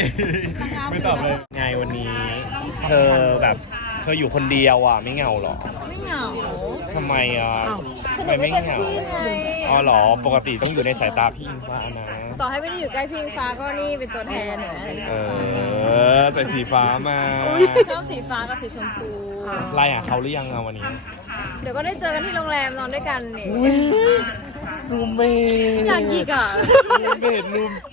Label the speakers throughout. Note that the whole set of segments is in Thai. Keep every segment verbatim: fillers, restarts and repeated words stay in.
Speaker 1: ไม่ตอบเลยไงวันนี้ เธอแบบเธออยู่คนเดียวอ่ะไม่เหงาหรอ
Speaker 2: ไม่เหงา
Speaker 1: ทำไมอ่ะ
Speaker 2: สนุกไม่เต็มที่ไง
Speaker 1: อ๋อหรอปกติต้องอยู่ในสายตาพี่อิงฟ้านะ
Speaker 2: ต่อให้ไม่ได้อยู่ใกล้พี่อิงฟ้าก็นี่เป็นตัวแทนนะ
Speaker 1: เออใส่สีฟ้ามา
Speaker 2: ชอบสีฟ้ากับสีชมพู
Speaker 1: ไล่หาเขาหรือยังอะวันนี้
Speaker 2: เดี๋ยวก็ได้เจอกันที่โรงแรมนอนด้วยกันนี่
Speaker 1: รูมเมท
Speaker 2: อยากอีกอ่ะ
Speaker 1: รูมเมทรูมใจ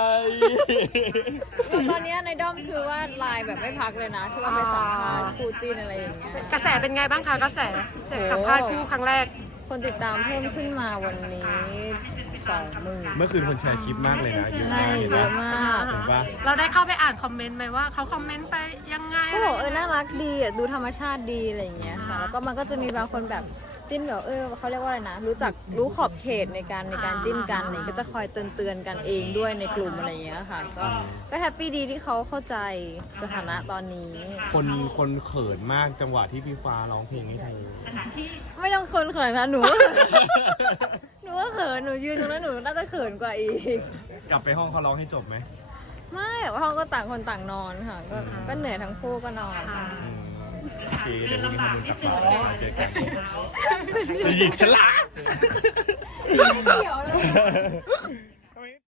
Speaker 2: ตอนนี้ในด้อมคือว่าไลน์แบบไม่พักเลยนะที่ว่าไปสัมภาษณ์คู่จิ้นอะไรอย่างเงี้ย
Speaker 3: กระแสเป็นไงบ้างคะกระแสสัมภาษณ์คู่ครั้งแรก
Speaker 2: คนติดตามเพิ่มขึ้นมาวันนี้สองหมื่น
Speaker 1: เมื่อคืนคนแชร์คลิปมากเลยนะเยอะ
Speaker 2: มากเยอะมาก
Speaker 1: เห็นปะ
Speaker 3: เราได้เข้าไปอ่านคอมเมนต์ไหมว่าเขาคอมเมนต์ไปยังไง
Speaker 2: เขาบอกเออน่ารักดีอ่ะดูธรรมชาติดีอะไรอย่างเงี้ยค่ะแล้วก็มันก็จะมีบางคนแบบจิ้นแบบเออเขาเรียกว่าอะไรนะรู้จักรู้ขอบเขตในการในการจิ้นกันเนี่ยก็จะคอยเตือนเตือนกันเองด้วยในกลุ่มอะไรอย่างเงี้ยค่ะก็ก็แฮปปี้ดีที่เขาเข้าใจสถานะตอนนี้
Speaker 1: คนคนเขินมากจังหวะที่พี่ฟ้าร้องเพลงให้เธอ
Speaker 2: ไม่ต้องคนเขินนะหนูหนูก็เขินหนูยืนตรงนั้นหนูน่าจะเขินกว่าอีก
Speaker 1: กลับไปห้องเขาร้องให้จบไหม
Speaker 2: ไม่ว่าห้องก็ต่างคนต่างนอนค่ะก็ก็เหนื่อยทั้งคู่ก็นอน
Speaker 1: โอเคเดี๋ยววันนี้มาดูกลับมาเจอกันจะหยิกฉลาด